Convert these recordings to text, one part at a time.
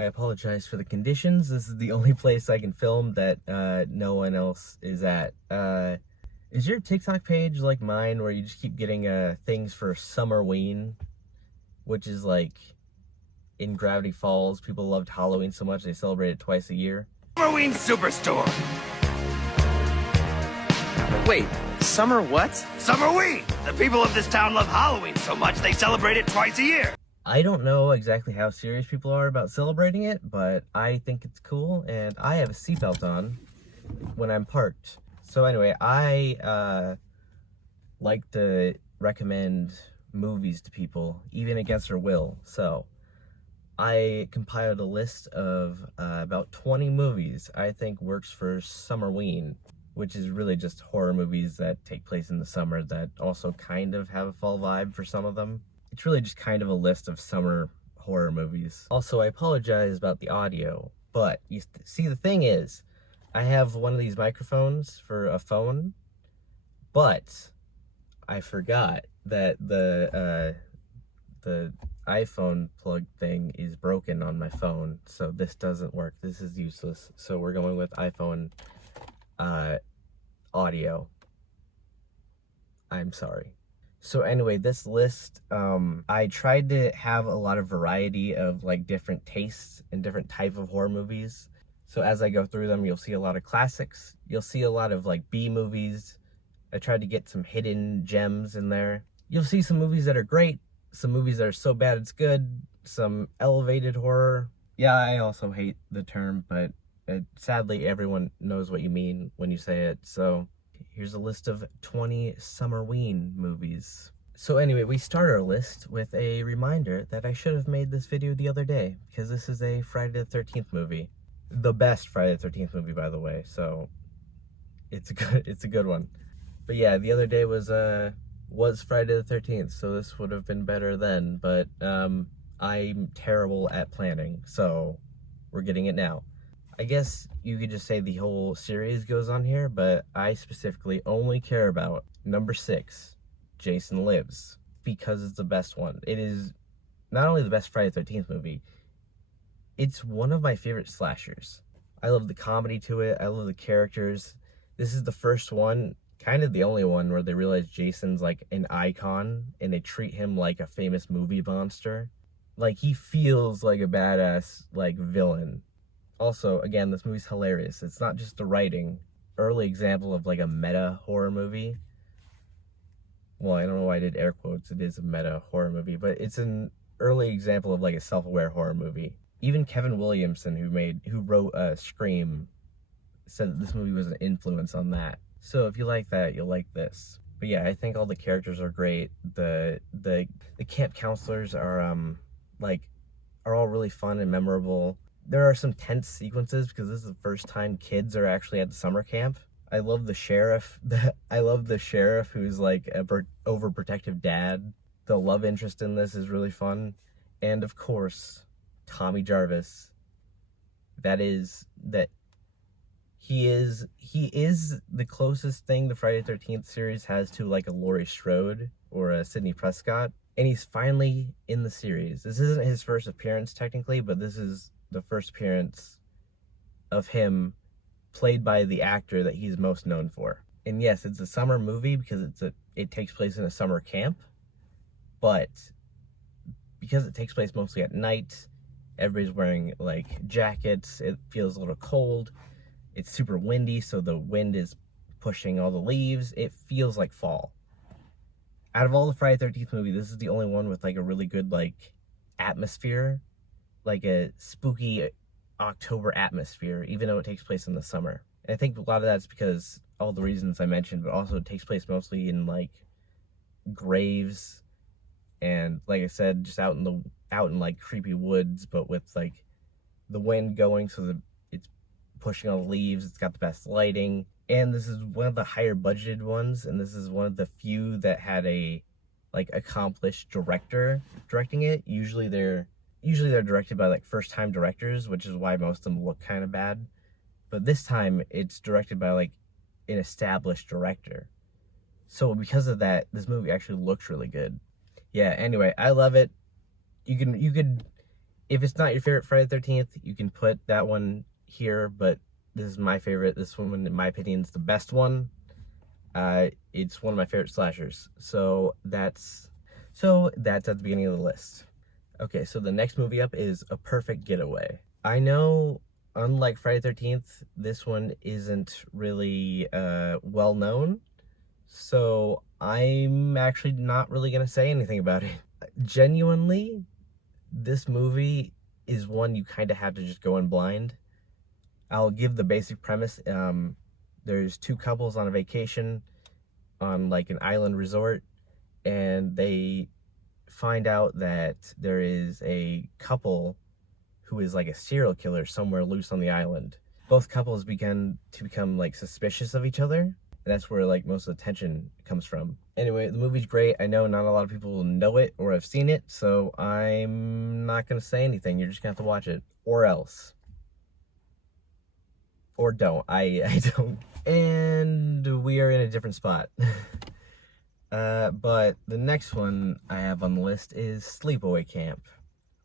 I apologize for the conditions. This is the only place I can film that no one else is at. Is your TikTok page like mine where you just keep getting things for SummerWeen, which is like in Gravity Falls, people loved Halloween so much they celebrate it twice a year? SummerWeen Superstore! Wait, summer what? SummerWeen! The people of this town love Halloween so much they celebrate it twice a year! I don't know exactly how serious people are about celebrating it, but I think it's cool, and I have a seatbelt on when I'm parked. So anyway, I like to recommend movies to people, even against their will. So I compiled a list of about 20 movies I think works for SummerWeen, which is really just horror movies that take place in the summer that also kind of have a fall vibe for some of them. It's really just kind of a list of summer horror movies. Also, I apologize about the audio, but you see, the thing is, I have one of these microphones for a phone, but I forgot that the iPhone plug thing is broken on my phone, so this doesn't work. This is useless. So we're going with iPhone audio. I'm sorry. So anyway, this list, I tried to have a lot of variety of like different tastes and different type of horror movies. So as I go through them, you'll see a lot of classics. You'll see a lot of like B movies. I tried to get some hidden gems in there. You'll see some movies that are great, some movies that are so bad it's good, some elevated horror. Yeah, I also hate the term, but sadly everyone knows what you mean when you say it. So here's a list of 20 SummerWeen movies. So anyway, we start our list with a reminder that I should have made this video the other day, because this is a Friday the 13th movie. The best Friday the 13th movie, by the way, so it's a good one. But yeah, the other day was Friday the 13th, so this would have been better then, but I'm terrible at planning, so we're getting it now. I guess you could just say the whole series goes on here, but I specifically only care about number 6, Jason Lives, because it's the best one. It is not only the best Friday the 13th movie, it's one of my favorite slashers. I love the comedy to it. I love the characters. This is the first one, kind of the only one, where they realize Jason's like an icon and they treat him like a famous movie monster. Like, he feels like a badass like villain. Also, again, this movie's hilarious. It's not just the writing. Early example of like a meta horror movie. Well, I don't know why I did air quotes. It is a meta horror movie, but it's an early example of like a self-aware horror movie. Even Kevin Williamson, who wrote Scream, said that this movie was an influence on that. So if you like that, you'll like this. But yeah, I think all the characters are great. The camp counselors are all really fun and memorable. There are some tense sequences because this is the first time kids are actually at the summer camp. I love the sheriff. I love the sheriff who's like a overprotective dad. The love interest in this is really fun. And of course, Tommy Jarvis. He is the closest thing the Friday the 13th series has to like a Laurie Strode or a Sidney Prescott. And he's finally in the series. This isn't his first appearance technically, but this is the first appearance of him played by the actor that he's most known for. And yes, it's a summer movie because it takes place in a summer camp, but because it takes place mostly at night, everybody's wearing like jackets, it feels a little cold, it's super windy, so the wind is pushing all the leaves, it feels like fall. Out of all the Friday the 13th movies, this is the only one with like a really good like atmosphere, like a spooky October atmosphere, even though it takes place in the summer. And I think a lot of that's because all the reasons I mentioned, but also it takes place mostly in like graves and, like I said, just out in like creepy woods, but with like the wind going so that it's pushing all the leaves. It's got the best lighting, and this is one of the higher budgeted ones, and this is one of the few that had a like accomplished director directing it. Usually they're directed by like first time directors, which is why most of them look kind of bad. But this time it's directed by like an established director. So because of that, this movie actually looks really good. Yeah, anyway, I love it. You could If it's not your favorite Friday the 13th, you can put that one here, but this is my favorite. This one, in my opinion, is the best one. It's one of my favorite slashers. So that's at the beginning of the list. Okay, so the next movie up is A Perfect Getaway. I know, unlike Friday the 13th, this one isn't really well known, so I'm actually not really gonna say anything about it. Genuinely, this movie is one you kind of have to just go in blind. I'll give the basic premise. There's two couples on a vacation on like an island resort, and they find out that there is a couple who is like a serial killer somewhere loose on the island. Both couples begin to become like suspicious of each other, and that's where like most of the tension comes from. Anyway, the movie's great. I know not a lot of people know it or have seen it, so I'm not gonna say anything. You're just gonna have to watch it, or else. Or don't. I don't. And we are in a different spot. But the next one I have on the list is Sleepaway Camp,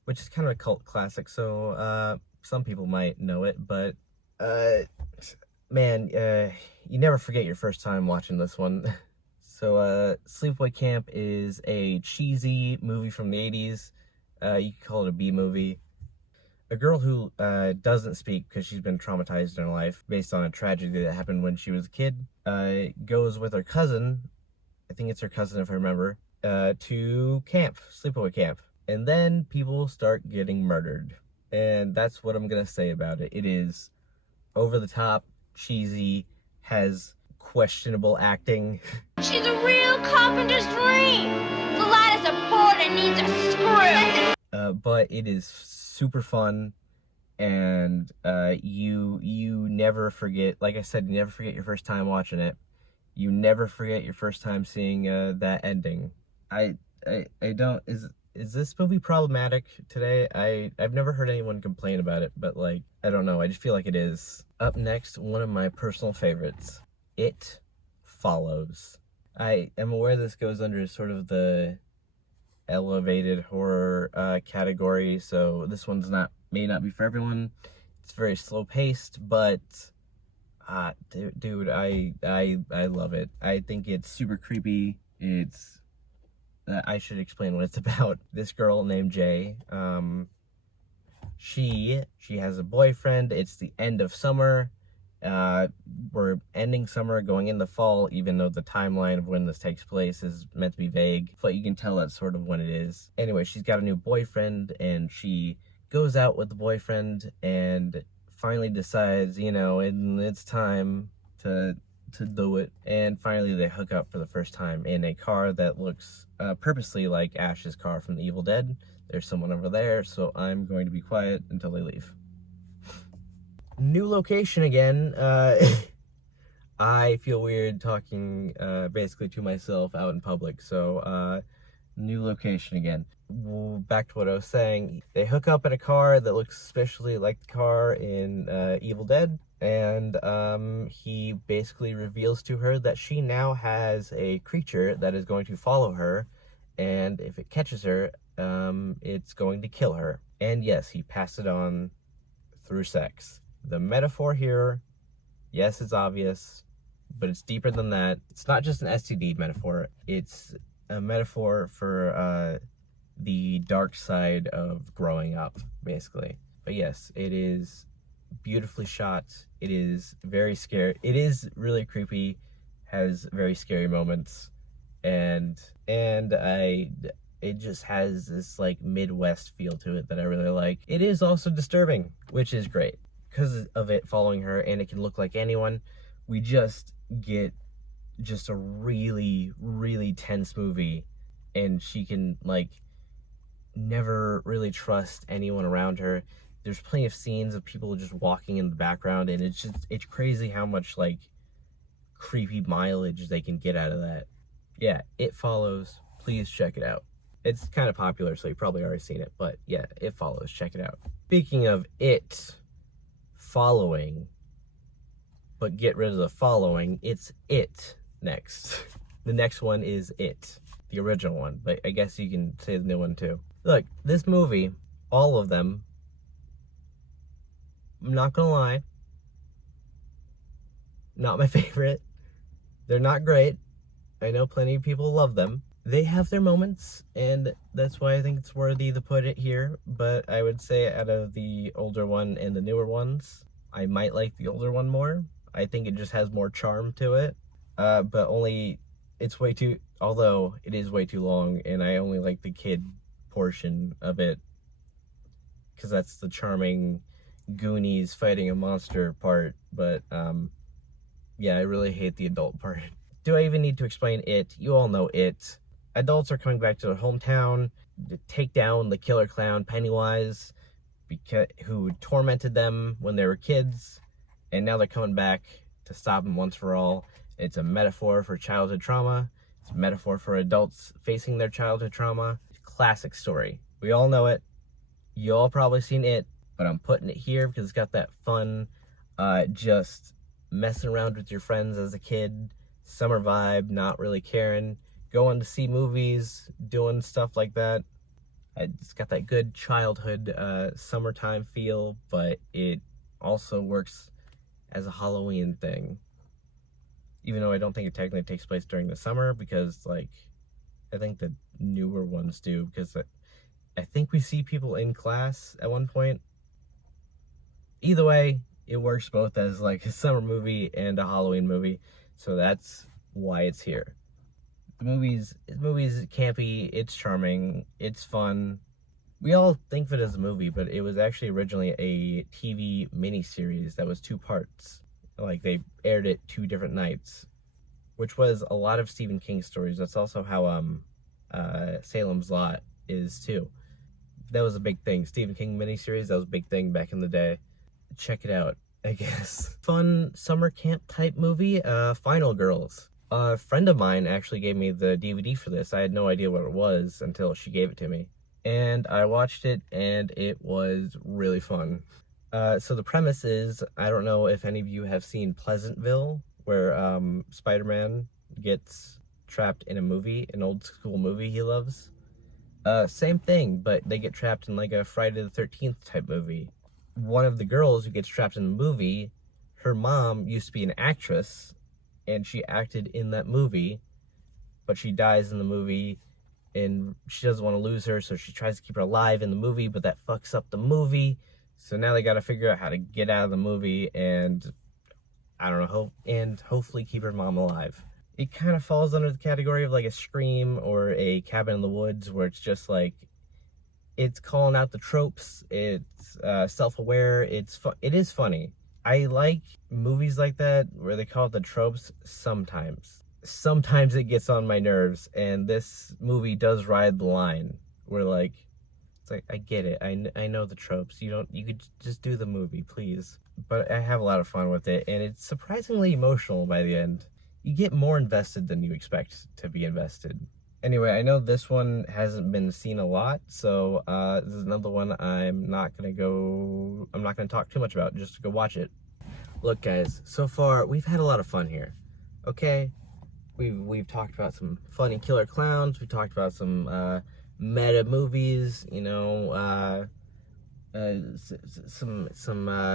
which is kind of a cult classic, so some people might know it, but man, you never forget your first time watching this one. So Sleepaway Camp is a cheesy movie from the 80s. You could call it a B movie. A girl who doesn't speak because she's been traumatized in her life based on a tragedy that happened when she was a kid, goes with her cousin, I think it's her cousin if I remember, to camp, sleepaway camp. And then people start getting murdered. And that's what I'm gonna say about it. It is over the top, cheesy, has questionable acting. She's a real carpenter's dream. The light is a board and needs a screw. But it is super fun, and you never forget, like I said, you never forget your first time watching it. You never forget your first time seeing that ending. I don't, is this movie problematic today? I've never heard anyone complain about it, but like, I don't know, I just feel like it is. Up next, one of my personal favorites, It Follows. I am aware this goes under sort of the elevated horror category, so this one's may not be for everyone. It's very slow paced, but dude, I love it. I think it's super creepy. It's I should explain what it's about. This girl named Jay, she has a boyfriend. It's the end of summer. We're ending summer, going into fall, even though the timeline of when this takes place is meant to be vague, but you can tell that's sort of when it is. Anyway, she's got a new boyfriend, and she goes out with the boyfriend and finally decides, you know, it's time to do it. And finally they hook up for the first time in a car that looks purposely like Ash's car from The Evil Dead. There's someone over there, so I'm going to be quiet until they leave. New location again. I feel weird talking basically to myself out in public, so new location again. Back to what I was saying. They hook up in a car that looks suspiciously like the car in Evil Dead, and he basically reveals to her that she now has a creature that is going to follow her, and if it catches her, it's going to kill her. And yes, he passed it on through sex. The metaphor here, yes, it's obvious, but it's deeper than that. It's not just an STD metaphor. It's a metaphor for the dark side of growing up, basically. But yes, it is beautifully shot. It is very scary. It is really creepy, has very scary moments, and it just has this like Midwest feel to it that I really like. It is also disturbing, which is great because of it following her, and it can look like anyone. We just get just a really, really tense movie, and she can like never really trust anyone around her. There's plenty of scenes of people just walking in the background, and it's crazy how much like creepy mileage they can get out of that. Yeah, It Follows. Please check it out. It's kind of popular, so you've probably already seen it, but yeah, It Follows. Check it out. Speaking of It Following, but get rid of the following, it's It next. The next one is It, the original one, but I guess you can say the new one too. Look, this movie All of them. I'm not gonna lie, not my favorite. They're not great. I know plenty of people love them. They have their moments, and that's why I think it's worthy to put it here. But I would say out of the older one and the newer ones, I might like the older one more. I think it just has more charm to it. But only, it's way too, although it is way too long, and I only like the kid portion of it, because that's the charming Goonies fighting a monster part. But yeah, I really hate the adult part. Do I even need to explain it? You all know it. Adults are coming back to their hometown to take down the killer clown Pennywise, who tormented them when they were kids, and now they're coming back to stop him once for all. It's a metaphor for childhood trauma. It's a metaphor for adults facing their childhood trauma. Classic story. We all know it. You all probably seen it, but I'm putting it here because it's got that fun, just messing around with your friends as a kid, summer vibe, not really caring, going to see movies, doing stuff like that. It's got that good childhood summertime feel, but it also works as a Halloween thing. Even though I don't think it technically takes place during the summer, because like I think the newer ones do, because I think we see people in class at one point. Either way, it works both as like a summer movie and a Halloween movie, so that's why it's here. The movie's campy, it's charming, it's fun. We all think of it as a movie, but it was actually originally a TV miniseries that was 2 parts. Like, they aired it 2 different nights, which was a lot of Stephen King stories. That's also how Salem's Lot is too. That was a big thing. Stephen King miniseries, that was a big thing back in the day. Check it out, I guess. Fun summer camp type movie, Final Girls. A friend of mine actually gave me the DVD for this. I had no idea what it was until she gave it to me. And I watched it, and it was really fun. So the premise is, I don't know if any of you have seen Pleasantville, where Spider-Man gets trapped in a movie, an old school movie he loves. Same thing, but they get trapped in like a Friday the 13th type movie. One of the girls who gets trapped in the movie, her mom used to be an actress, and she acted in that movie, but she dies in the movie, and she doesn't want to lose her, so she tries to keep her alive in the movie, but that fucks up the movie. So now they got to figure out how to get out of the movie and, I don't know, hopefully keep her mom alive. It kind of falls under the category of like a Scream or a Cabin in the Woods, where it's just like, it's calling out the tropes, it's self-aware, it is funny. I like movies like that where they call it the tropes sometimes. Sometimes it gets on my nerves, and this movie does ride the line where like, it's like, I get it, I know the tropes, you could just do the movie, please. But I have a lot of fun with it, and it's surprisingly emotional by the end. You get more invested than you expect to be invested. Anyway, I know this one hasn't been seen a lot, so this is another one I'm not gonna talk too much about, just to go watch it. Look guys, so far we've had a lot of fun here, okay? We've talked about some funny killer clowns, we talked about some meta movies, you know, some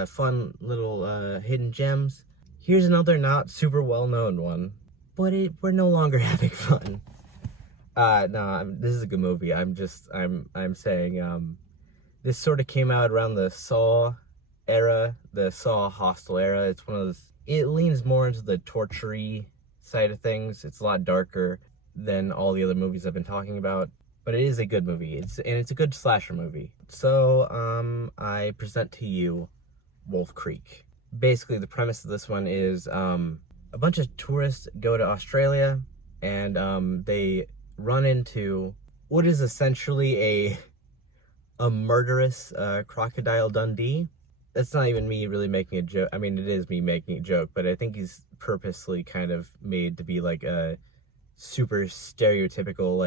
fun little hidden gems. Here's another not super well-known one, but we're no longer having fun. No, this is a good movie. I'm saying, this sort of came out around the Saw era, the Saw Hostel era. It's one of those, it leans more into the torture-y side of things. It's a lot darker than all the other movies I've been talking about, but it is a good movie. It's a good slasher movie. So, I present to you Wolf Creek. Basically, the premise of this one is, a bunch of tourists go to Australia, and, they run into what is essentially a murderous Crocodile Dundee. That's not even me really making a joke. I mean, it is me making a joke, but I think he's purposely kind of made to be like a super stereotypical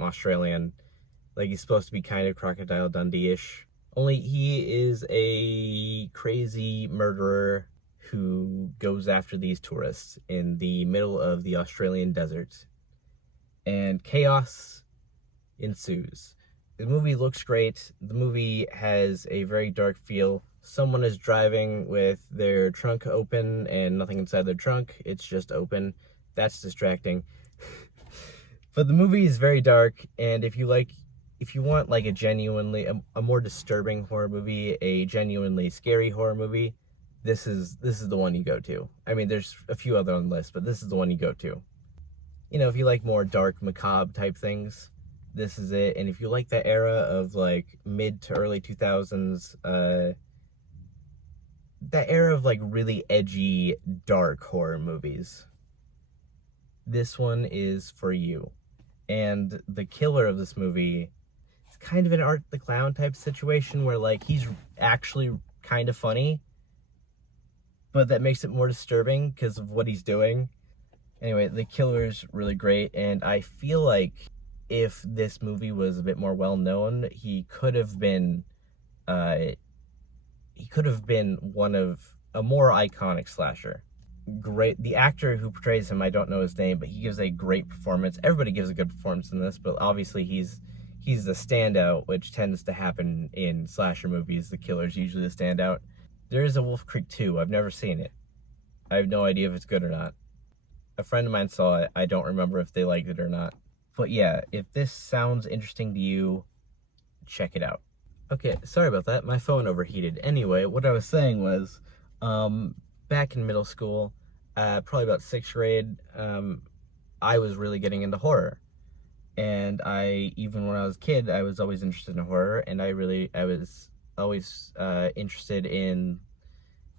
Australian. Like, he's supposed to be kind of Crocodile Dundee-ish. Only he is a crazy murderer who goes after these tourists in the middle of the Australian desert. And chaos ensues. The movie looks great. The movie has a very dark feel. Someone is driving with their trunk open and nothing inside their trunk. It's just open. That's distracting. But the movie is very dark, and if you want like a more disturbing horror movie, a genuinely scary horror movie, this is the one you go to. I mean, there's a few other on the list, but this is the one you go to. You know, if you like more dark, macabre type things, this is it. And if you like the era of like mid to early 2000s, that era of like really edgy, dark horror movies, this one is for you. And the killer of this movie is kind of an Art the Clown type situation where like he's actually kind of funny, but that makes it more disturbing because of what he's doing. Anyway, the killer's really great, and I feel like if this movie was a bit more well known, he could have been one of a more iconic slasher. Great. The actor who portrays him, I don't know his name, but he gives a great performance. Everybody gives a good performance in this, but obviously he's the standout, which tends to happen in slasher movies. The killer's usually the standout. There is a Wolf Creek 2. I've never seen it. I have no idea if it's good or not. A friend of mine saw it. I don't remember if they liked it or not. But yeah, if this sounds interesting to you, check it out. Okay, sorry about that. My phone overheated. Anyway, what I was saying was, back in middle school, probably about 6th grade, I was really getting into horror. And even when I was a kid, I was always interested in horror, and I was always interested in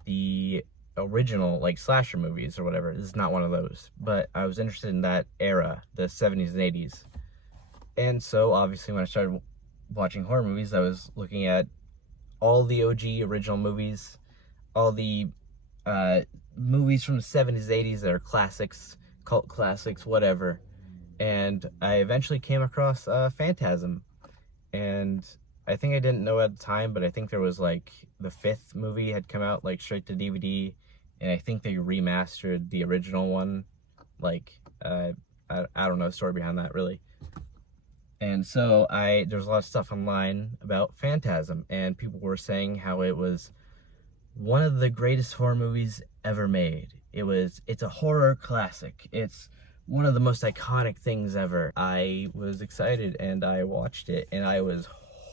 the original, like, slasher movies or whatever. This is not one of those, but I was interested in that era, the 70s and 80s. And so, obviously, when I started watching horror movies, I was looking at all the OG original movies, all the movies from the 70s, 80s that are classics, cult classics, whatever. And I eventually came across Phantasm. And I think I didn't know at the time, but I think there was like the 5th movie had come out like straight to DVD, and I think they remastered the original one. Like, I don't know the story behind that really. And so there's a lot of stuff online about Phantasm, and people were saying how it was one of the greatest horror movies ever made. It's a horror classic. It's one of the most iconic things ever. I was excited and I watched it, and I was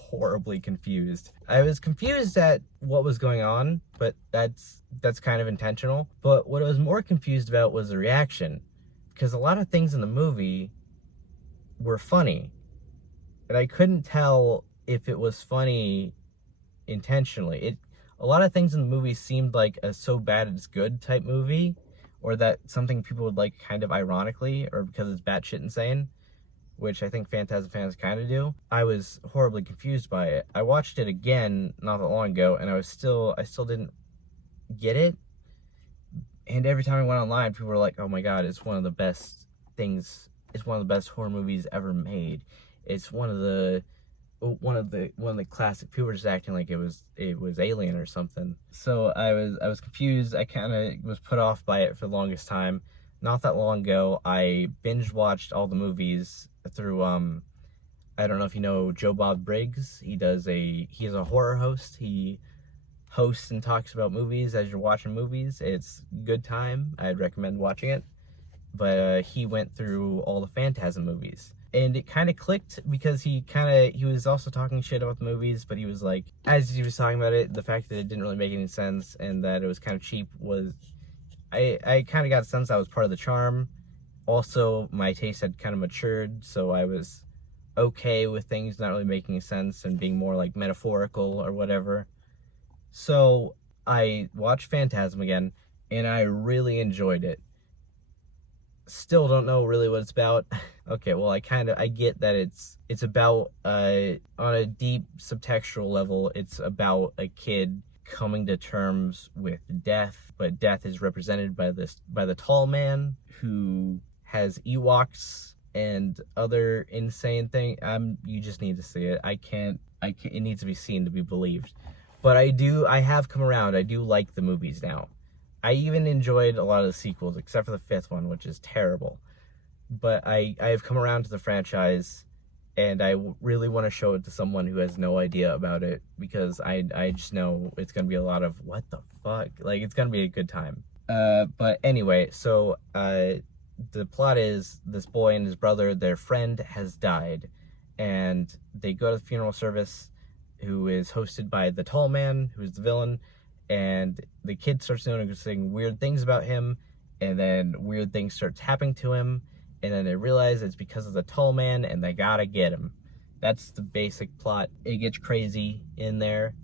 horribly confused. I was confused at what was going on, but that's kind of intentional. But what I was more confused about was the reaction, because a lot of things in the movie were funny, and I couldn't tell if it was funny intentionally. A lot of things in the movie seemed like a so bad it's good type movie, or that something people would like kind of ironically, or because it's batshit insane, which I think Phantasm fans kind of do. I was horribly confused by it. I watched it again not that long ago, and I still didn't get it. And every time I went online, people were like, "Oh my god, it's one of the best things. It's one of the best horror movies ever made. It's one of the classic." People were just acting like it was Alien or something. So I was confused. I kind of was put off by it for the longest time. Not that long ago, I binge watched all the movies through I don't know if you know Joe Bob Briggs. He is a horror host. He hosts and talks about movies as you're watching movies. It's a good time. I'd recommend watching it. But he went through all the Phantasm movies. And it kind of clicked because he was also talking shit about the movies, but he was like, as he was talking about it, the fact that it didn't really make any sense and that it was kind of cheap was, I kind of got a sense that was part of the charm. Also, my taste had kind of matured, so I was okay with things not really making sense and being more like metaphorical or whatever. So I watched Phantasm again, and I really enjoyed it. Still don't know really what it's about. Okay, well, I get that it's about, on a deep subtextual level, it's about a kid coming to terms with death, but death is represented by the tall man who has Ewoks and other insane thing. You just need to see it. It needs to be seen to be believed. But I have come around. I do like the movies now. I even enjoyed a lot of the sequels, except for the 5th one, which is terrible. But I have come around to the franchise, and I really want to show it to someone who has no idea about it, because I just know it's gonna be a lot of what the fuck, like it's gonna be a good time. But anyway, so the plot is this boy and his brother, their friend has died, and they go to the funeral service, who is hosted by the tall man, who's the villain, and the kid starts noticing weird things about him, and then weird things starts happening to him, and then they realize it's because of the tall man, and they gotta get him. That's the basic plot. It gets crazy in there.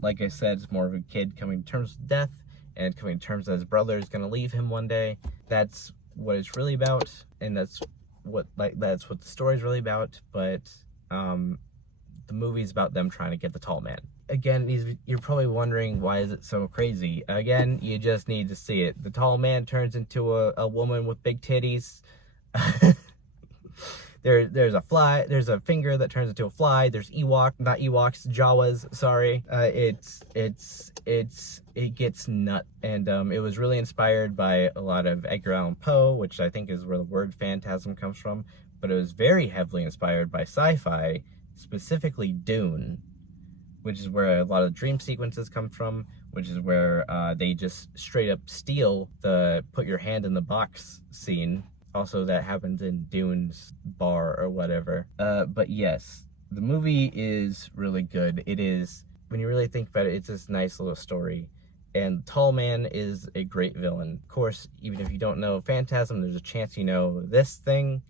Like I said, it's more of a kid coming to terms with death, and coming to terms that his brother is gonna leave him one day. That's what it's really about, and that's what the story's really about. But the movie's about them trying to get the tall man. Again, you're probably wondering, why is it so crazy? Again, you just need to see it. The tall man turns into a woman with big titties. There's a fly. There's a finger that turns into a fly. There's not Ewoks, Jawas. Sorry. It gets nut, and it was really inspired by a lot of Edgar Allan Poe, which I think is where the word phantasm comes from. But it was very heavily inspired by sci-fi, specifically Dune, which is where a lot of the dream sequences come from, which is where they just straight up steal the put your hand in the box scene. Also, that happens in Dune's bar or whatever. But yes, the movie is really good. It is, when you really think about it, it's this nice little story. And Tall Man is a great villain. Of course, even if you don't know Phantasm, there's a chance you know this thing.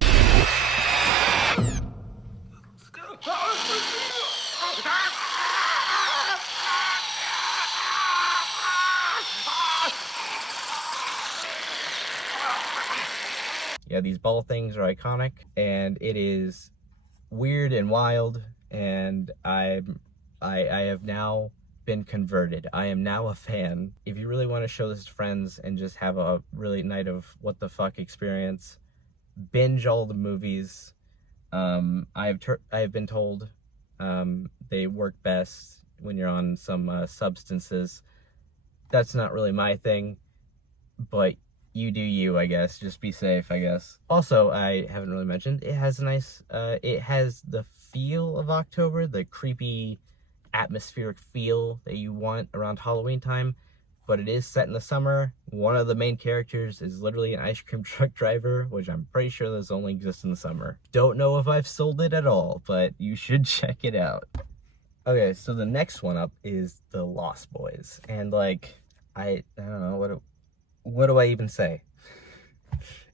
Yeah, these ball things are iconic, and it is weird and wild, and I have now been converted. I am now a fan. If you really want to show this to friends and just have a really night of what the fuck experience, binge all the movies. I have been told they work best when you're on some substances. That's not really my thing, but you do you, I guess. Just be safe, I guess. Also, I haven't really mentioned, it has a nice, it has the feel of October, the creepy, atmospheric feel that you want around Halloween time, but it is set in the summer. One of the main characters is literally an ice cream truck driver, which I'm pretty sure this only exists in the summer. Don't know if I've sold it at all, but you should check it out. Okay, so the next one up is The Lost Boys, and like, I don't know, what do I even say?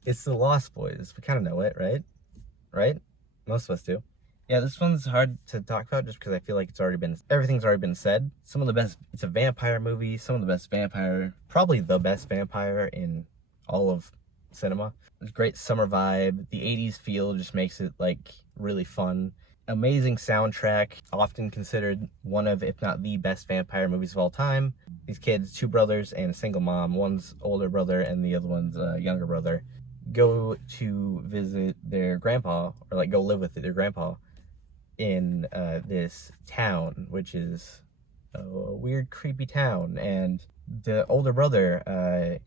It's The Lost Boys. We kind of know it, right? Right? Most of us do. Yeah, this one's hard to talk about just because I feel like everything's already been said. It's a vampire movie, probably the best vampire in all of cinema. It's a great summer vibe. The 80s feel just makes it like really fun. Amazing soundtrack, often considered one of, if not the best vampire movies of all time. These kids, two brothers and a single mom, one's older brother and the other one's younger brother, go to visit their grandpa, or like go live with their grandpa in this town, which is a weird, creepy town. And the older brother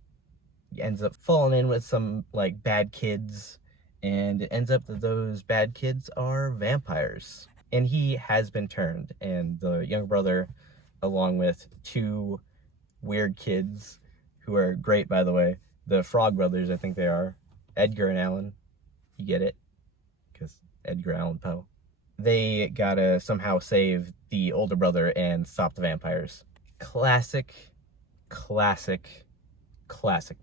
ends up falling in with some like bad kids, and it ends up that those bad kids are vampires, and he has been turned. And the younger brother, along with two weird kids who are great, by the way, the Frog Brothers, I think they are, Edgar and Allan, you get it, because Edgar Allan Poe, they gotta somehow save the older brother and stop the vampires. Classic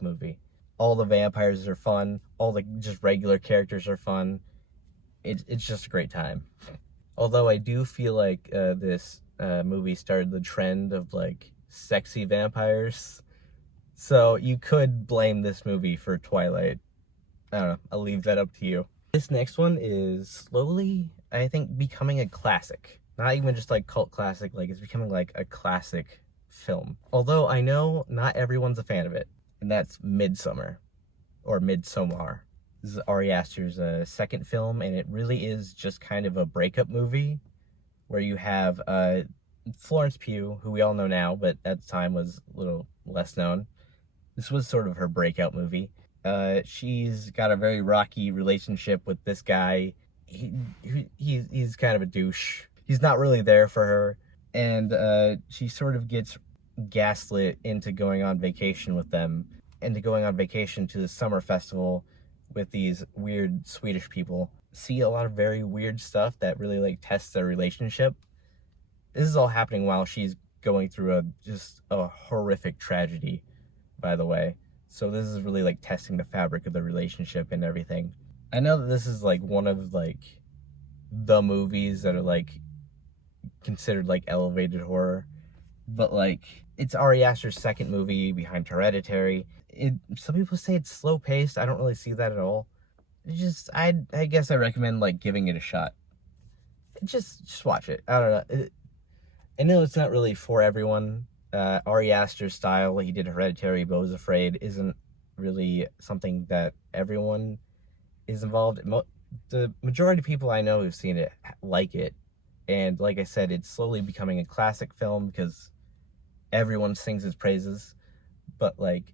movie. All the vampires are fun. All the just regular characters are fun. It's just a great time. Although I do feel like this movie started the trend of like sexy vampires. So you could blame this movie for Twilight. I don't know. I'll leave that up to you. This next one is slowly, I think, becoming a classic. Not even just like cult classic, like it's becoming like a classic film. Although I know not everyone's a fan of it. And that's Midsommar, or Midsommar. This is Ari Aster's second film, and it really is just kind of a breakup movie where you have Florence Pugh, who we all know now, but at the time was a little less known. This was sort of her breakout movie. She's got a very rocky relationship with this guy he's kind of a douche. He's not really there for her, and she sort of gets gaslit into going on vacation with them, into going on vacation to the summer festival with these weird Swedish people. See a lot of very weird stuff that really like tests their relationship. This is all happening while she's going through just a horrific tragedy, by the way. So this is really like testing the fabric of the relationship and everything. I know that this is like one of like the movies that are like considered like elevated horror, but like it's Ari Aster's second movie behind Hereditary. Some people say it's slow paced. I don't really see that at all. I guess I recommend like giving it a shot. Just watch it. I don't know. I know it's not really for everyone. Ari Aster's style, he did Hereditary, Beau was Afraid, isn't really something that everyone is involved. The majority of people I know who've seen it like it, and like I said, it's slowly becoming a classic film because everyone sings his praises. But like,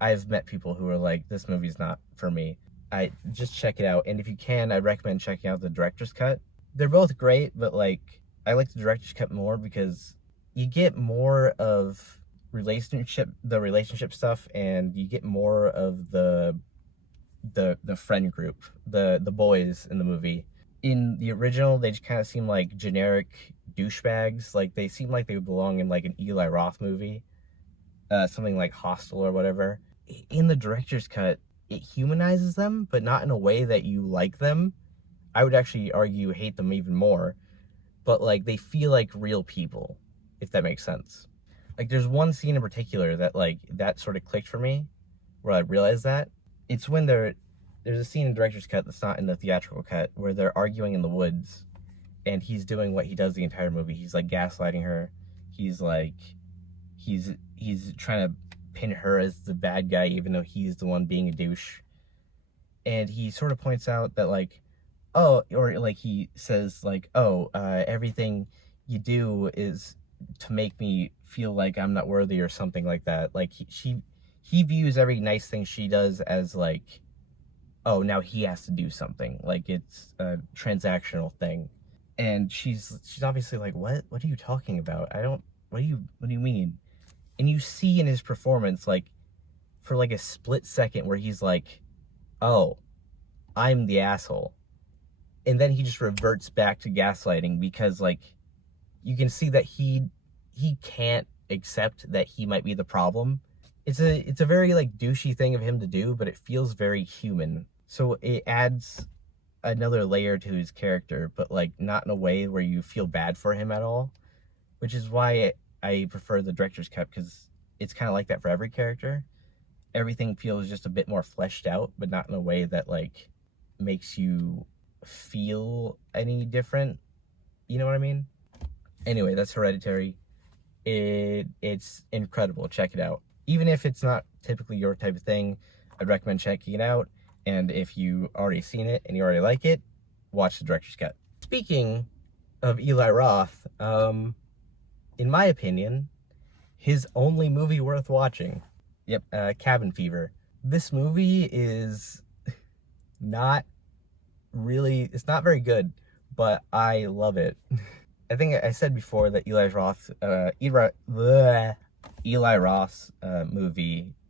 I've met people who are like, this movie's not for me. I just check it out, and if you can, I recommend checking out the director's cut. They're both great, but like, I like the director's cut more because you get more of the relationship stuff, and you get more of the friend group, the boys in the movie. In the original, they just kind of seem like generic douchebags. Like they seem like they would belong in like an Eli Roth movie, something like Hostel or whatever. In the director's cut, it humanizes them, but not in a way that you like them. I would actually argue hate them even more. But like they feel like real people, if that makes sense. Like there's one scene in particular that like that sort of clicked for me, where I realized that. It's when there's a scene in director's cut that's not in the theatrical cut where they're arguing in the woods, and he's doing what he does the entire movie. He's like gaslighting her. He's like he's trying to pin her as the bad guy even though he's the one being a douche. And he sort of points out that like, oh, or like he says like, oh, everything you do is to make me feel like I'm not worthy or something like that. Like he views every nice thing she does as like, oh, now he has to do something. Like it's a transactional thing. And she's obviously like, what are you talking about? What do you mean? And you see in his performance, like for like a split second where he's like, oh, I'm the asshole. And then he just reverts back to gaslighting because like you can see that he can't accept that he might be the problem. It's a very like douchey thing of him to do, but it feels very human. So it adds another layer to his character, but like not in a way where you feel bad for him at all, which is why I prefer the director's cut, because it's kind of like that for every character. Everything feels just a bit more fleshed out, but not in a way that like makes you feel any different. You know what I mean? Anyway, that's Hereditary. It's incredible. Check it out. Even if it's not typically your type of thing, I'd recommend checking it out. And if you already seen it and you already like it, watch the director's cut. Speaking of Eli Roth, in my opinion, his only movie worth watching. Yep, Cabin Fever. This movie is not really, it's not very good, but I love it. I think I said before that Eli Roth's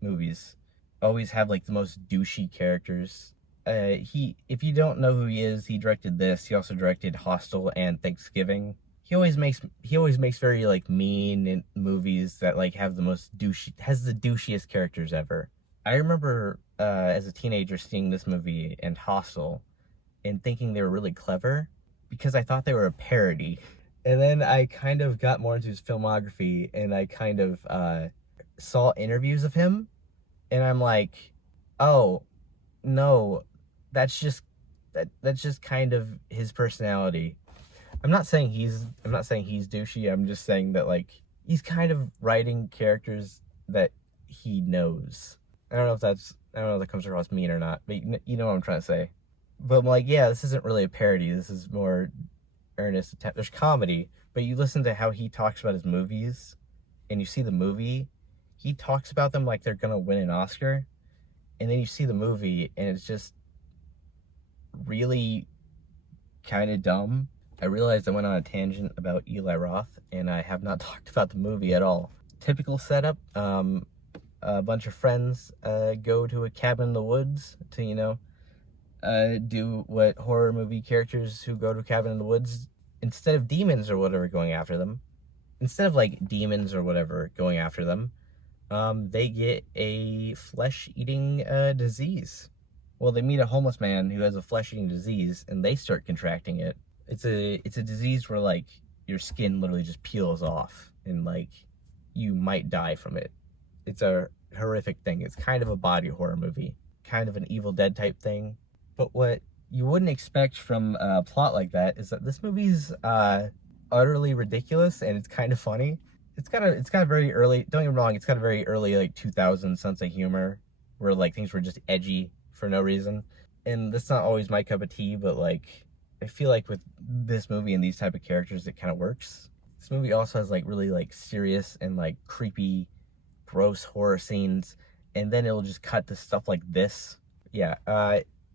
movies always have like the most douchey characters. If you don't know who he is, he directed this. He also directed Hostel and Thanksgiving. He always makes very like mean movies that like has the douchiest characters ever. I remember as a teenager seeing this movie and Hostel and thinking they were really clever because I thought they were a parody. And then I kind of got more into his filmography and I kind of saw interviews of him, and I'm like, oh no, that's just kind of his personality. I'm not saying he's douchey. I'm just saying that like he's kind of writing characters that he knows. I don't know if that comes across mean or not, but you know what I'm trying to say. But I'm like, yeah, this isn't really a parody. This is more earnest attempt. There's comedy, but you listen to how he talks about his movies, and you see the movie. He talks about them like they're gonna win an Oscar, and then you see the movie, and it's just really kind of dumb. I realized I went on a tangent about Eli Roth, and I have not talked about the movie at all. Typical setup, a bunch of friends go to a cabin in the woods to, do what horror movie characters who go to a cabin in the woods, instead of demons or whatever going after them, instead of like demons or whatever going after them, they get a flesh-eating disease. Well, they meet a homeless man who has a flesh-eating disease, and they start contracting it. It's a disease where like your skin literally just peels off, and like you might die from it. It's a horrific thing. It's kind of a body horror movie, kind of an Evil Dead type thing. But what you wouldn't expect from a plot like that is that this movie's utterly ridiculous, and it's kind of funny. It's got a very early, don't get me wrong, it's got a very early like 2000s sense of humor where like things were just edgy for no reason. And that's not always my cup of tea, but like I feel like with this movie and these type of characters it kind of works. This movie also has like really like serious and like creepy, gross horror scenes, and then it'll just cut to stuff like this. Yeah,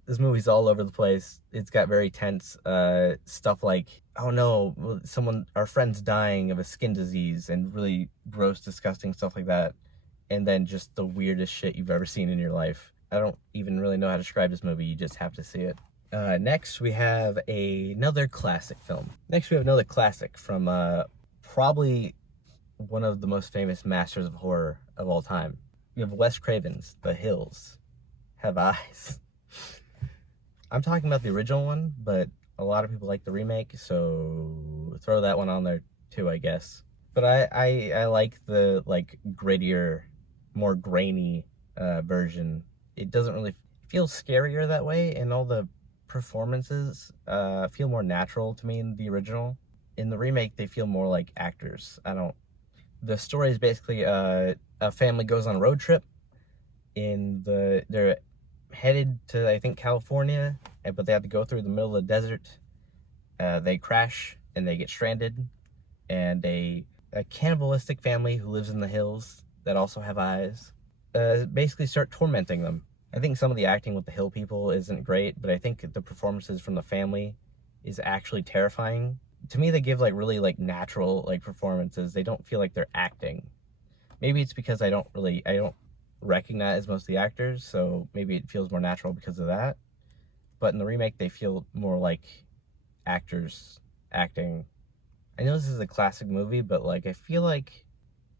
this movie's all over the place. It's got very tense stuff like, oh no, our friend's dying of a skin disease, and really gross, disgusting stuff like that. And then just the weirdest shit you've ever seen in your life. I don't even really know how to describe this movie. You just have to see it. Next, we have another classic film. Next, we have another classic from probably one of the most famous masters of horror of all time. We have Wes Craven's The Hills Have Eyes. I'm talking about the original one, but a lot of people like the remake, so throw that one on there too, I guess. But I like the like grittier, more grainy version. It doesn't really feel scarier that way, and all the performances feel more natural to me in the original. In the remake, they feel more like actors. The story is basically a family goes on a road trip. They're headed to, I think, California, but they have to go through the middle of the desert. They crash and they get stranded, and a cannibalistic family who lives in the hills that also have eyes basically start tormenting them. I think some of the acting with the hill people isn't great, but I think the performances from the family is actually terrifying. To me, they give like really like natural like performances. They don't feel like they're acting. Maybe it's because I don't recognize most of the actors, so maybe it feels more natural because of that. But in the remake, they feel more like actors acting. I know this is a classic movie, but like I feel like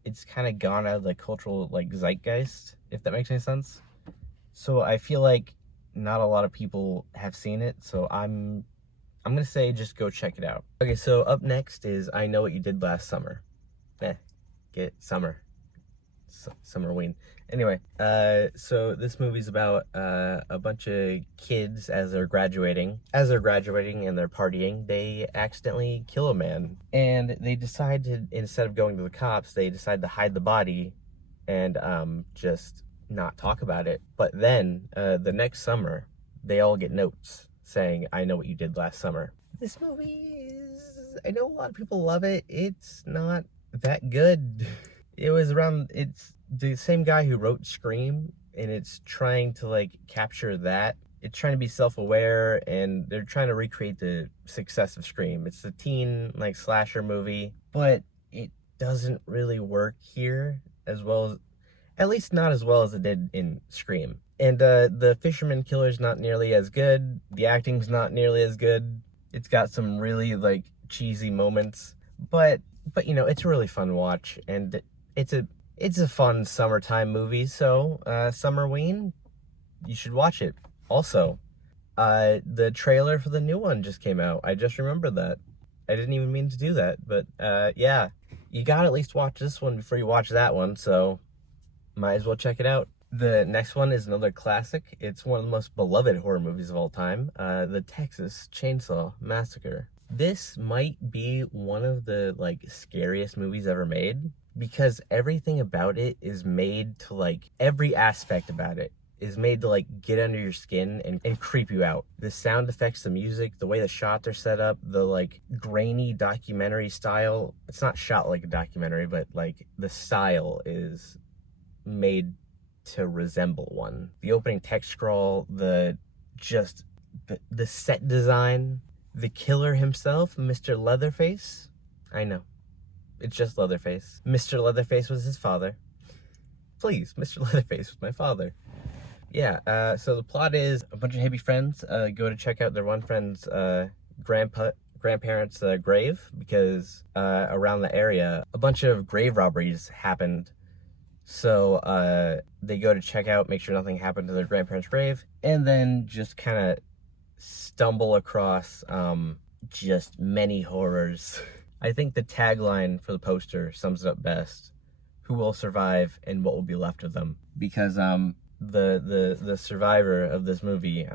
it's kind of gone out of the cultural like zeitgeist, if that makes any sense. So I feel like not a lot of people have seen it, so I'm gonna say just go check it out. Okay, so up next is I Know What You Did Last Summer. Get summer. SummerWeen. Anyway, so this movie's about a bunch of kids as they're graduating. As they're graduating and they're partying, they accidentally kill a man. And they decide to, instead of going to the cops, they decide to hide the body and just not talk about it. But then, the next summer, they all get notes saying, I know what you did last summer. This movie is, I know a lot of people love it. It's not that good. It's the same guy who wrote Scream, and it's trying to like capture that. It's trying to be self-aware, and they're trying to recreate the success of Scream. It's a teen like slasher movie, but it doesn't really work here as well as, at least not as well as it did in Scream. And the fisherman killer's not nearly as good. The acting's not nearly as good. It's got some really like cheesy moments, but you know, it's a really fun watch, and it's a fun summertime movie. So SummerWeen, you should watch it. Also, the trailer for the new one just came out. I just remembered that. I didn't even mean to do that, but yeah, you gotta at least watch this one before you watch that one, so might as well check it out. The next one is another classic. It's one of the most beloved horror movies of all time, the Texas Chainsaw Massacre. This might be one of the like scariest movies ever made, because everything about it is made to like, every aspect about it is made to like get under your skin and creep you out. The sound effects, the music, the way the shots are set up, the like grainy documentary style. It's not shot like a documentary, but like the style is made to resemble one. The opening text scroll, the set design, The killer himself, Mr. Leatherface. I know, it's just Leatherface. Mr. Leatherface was his father. Please, Mr. Leatherface was my father. Yeah, so the plot is a bunch of hippie friends go to check out their one friend's grandparents' grave because around the area a bunch of grave robberies happened. So they go to check out, make sure nothing happened to their grandparents' grave, and then just kind of stumble across just many horrors. I think the tagline for the poster sums it up best. Who will survive and what will be left of them? Because the survivor of this movie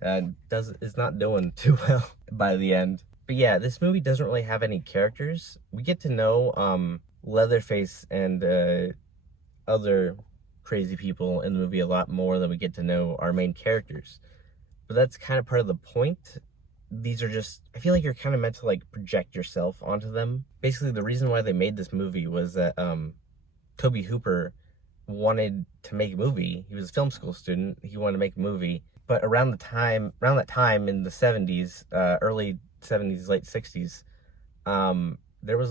is not doing too well by the end. But yeah, this movie doesn't really have any characters. We get to know Leatherface and other crazy people in the movie a lot more than we get to know our main characters. But that's kind of part of the point. These are just, I feel like you're kind of meant to like project yourself onto them. Basically, the reason why they made this movie was that Tobe Hooper wanted to make a movie. He was a film school student. He wanted to make a movie. But around that time in the 70s, early 70s, late 60s, there was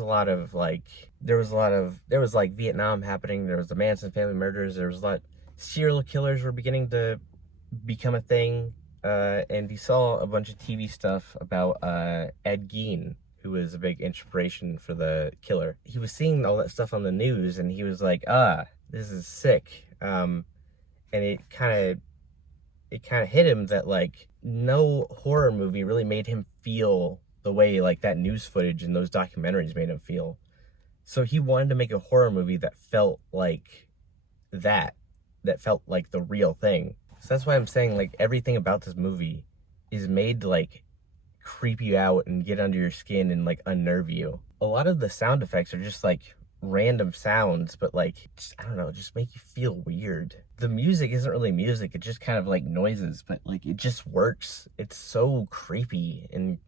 Vietnam happening. There was the Manson family murders. There was a lot, serial killers were beginning to become a thing. And he saw a bunch of TV stuff about Ed Gein, who was a big inspiration for the killer. He was seeing all that stuff on the news, and he was like, this is sick. And it kind of hit him that like no horror movie really made him feel the way like that news footage and those documentaries made him feel. So he wanted to make a horror movie that felt like that felt like the real thing. So that's why I'm saying like everything about this movie is made to like creep you out and get under your skin and like unnerve you. A lot of the sound effects are just like random sounds, but like, I don't know, just make you feel weird. The music isn't really music, it's just kind of like noises, but like it just works. It's so creepy and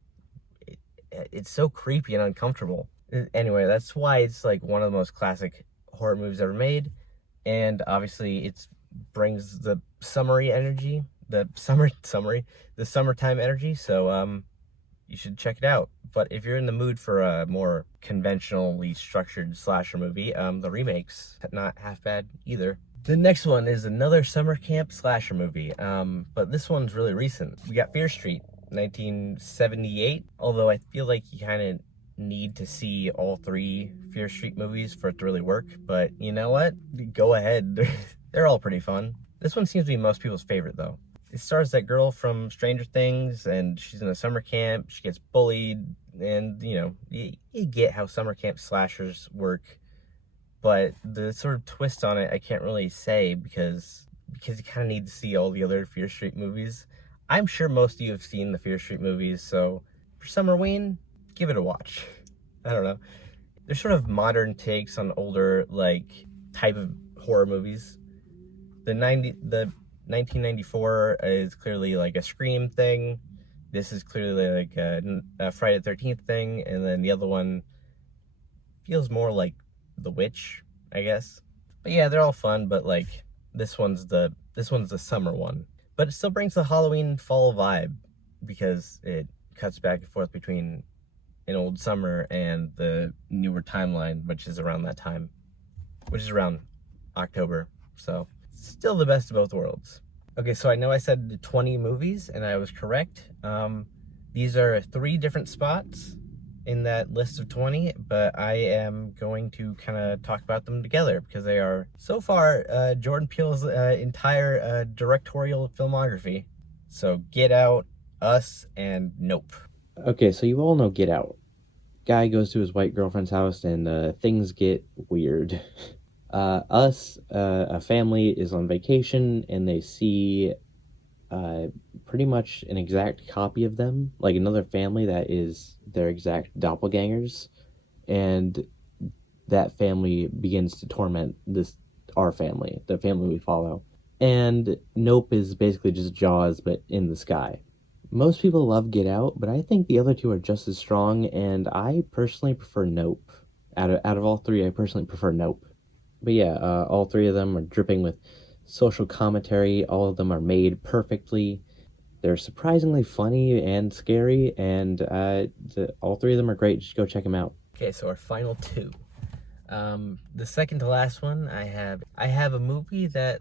it's so creepy and uncomfortable. Anyway, that's why it's like one of the most classic horror movies ever made. And obviously it brings the summery energy, the summertime energy. So you should check it out. But if you're in the mood for a more conventionally structured slasher movie, the remakes, not half bad either. The next one is another summer camp slasher movie, but this one's really recent. We got Fear Street, 1978, although I feel like you kind of need to see all three Fear Street movies for it to really work, but you know what? Go ahead. They're all pretty fun. This one seems to be most people's favorite, though. It stars that girl from Stranger Things, and she's in a summer camp. She gets bullied, and, you know, you get how summer camp slashers work. But the sort of twist on it, I can't really say because you kind of need to see all the other Fear Street movies. I'm sure most of you have seen the Fear Street movies, so for SummerWeen, give it a watch. I don't know. They're sort of modern takes on older, like, type of horror movies. The 1994 is clearly like a Scream thing. This is clearly like a Friday the 13th thing, and then the other one feels more like The Witch, I guess. But yeah, they're all fun, but like this one's the summer one. But it still brings the Halloween fall vibe because it cuts back and forth between an old summer and the newer timeline, which is around that time, which is around October. So still the best of both worlds. Okay, so I know I said 20 movies, and I was correct. These are 3 different spots in that list of 20, but I am going to kind of talk about them together because they are, so far, Jordan Peele's entire directorial filmography. So Get Out, Us, and Nope. Okay, so you all know Get Out. Guy goes to his white girlfriend's house and things get weird. Us, a family is on vacation and they see pretty much an exact copy of them, like another family that is their exact doppelgangers, and that family begins to torment our family, the family we follow. And Nope is basically just Jaws, but in the sky. Most people love Get Out, but I think the other two are just as strong, and I personally prefer Nope. Out of all 3, I personally prefer Nope. But yeah, all 3 of them are dripping with social commentary. All of them are made perfectly. They're surprisingly funny and scary, and all three of them are great. Just go check them out. Okay, so our final two. The second to last one, I have a movie that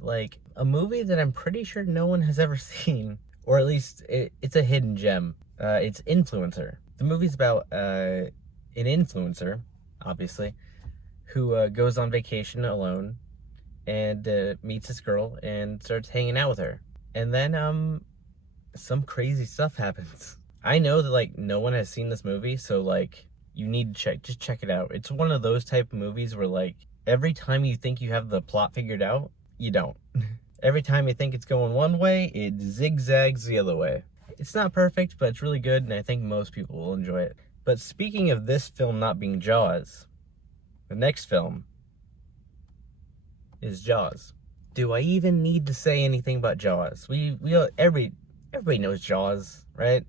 I'm pretty sure no one has ever seen, or at least it's a hidden gem. It's Influencer. The movie's about an influencer, obviously, who goes on vacation alone and meets this girl and starts hanging out with her. And then some crazy stuff happens. I know that like no one has seen this movie, so like you need to just check it out. It's one of those type of movies where like every time you think you have the plot figured out, you don't. Every time you think it's going one way, it zigzags the other way. It's not perfect, but it's really good, and I think most people will enjoy it. But speaking of this film not being Jaws, the next film is Jaws. Do I even need to say anything about Jaws? Everybody knows Jaws, right?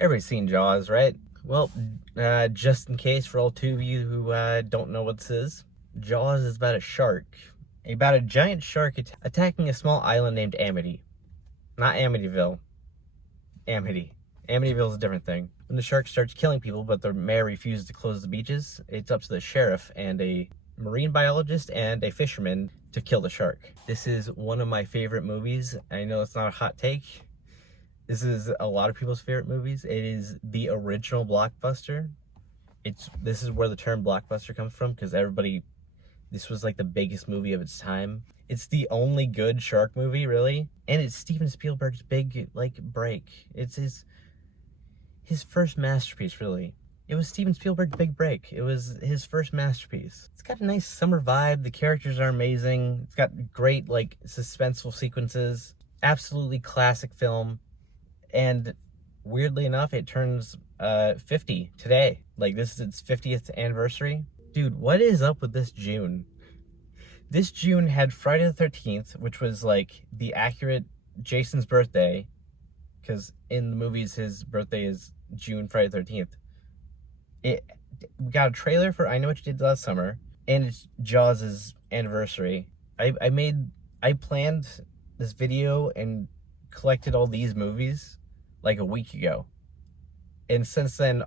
Everybody's seen Jaws, right? Well, just in case for all two of you who don't know what this is, Jaws is about a shark. About a giant shark attacking a small island named Amity. Not Amityville. Amity. Amityville is a different thing. When the shark starts killing people, but the mayor refuses to close the beaches, it's up to the sheriff and a marine biologist and a fisherman to kill the shark. This is one of my favorite movies. I know it's not a hot take. This is a lot of people's favorite movies. It is the original blockbuster. This is where the term blockbuster comes from, because this was like the biggest movie of its time. It's the only good shark movie, really. And it's Steven Spielberg's big, like, break. It's his first masterpiece, really. It was Steven Spielberg's big break. It was his first masterpiece. It's got a nice summer vibe. The characters are amazing. It's got great, like, suspenseful sequences. Absolutely classic film. And weirdly enough, it turns 50 today. Like, this is its 50th anniversary. Dude, what is up with this June? This June had Friday the 13th, which was like the accurate Jason's birthday, because in the movies his birthday is June, Friday the 13th. We got a trailer for I Know What You Did Last Summer, and it's Jaws' anniversary. I planned this video and collected all these movies like a week ago. And since then,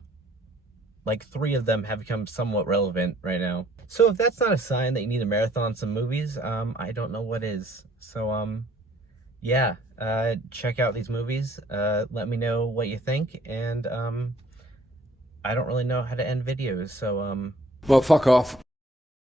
like 3 of them have become somewhat relevant right now. So if that's not a sign that you need to marathon some movies, I don't know what is. So, yeah, check out these movies. Let me know what you think. And, I don't really know how to end videos. So, Well, fuck off.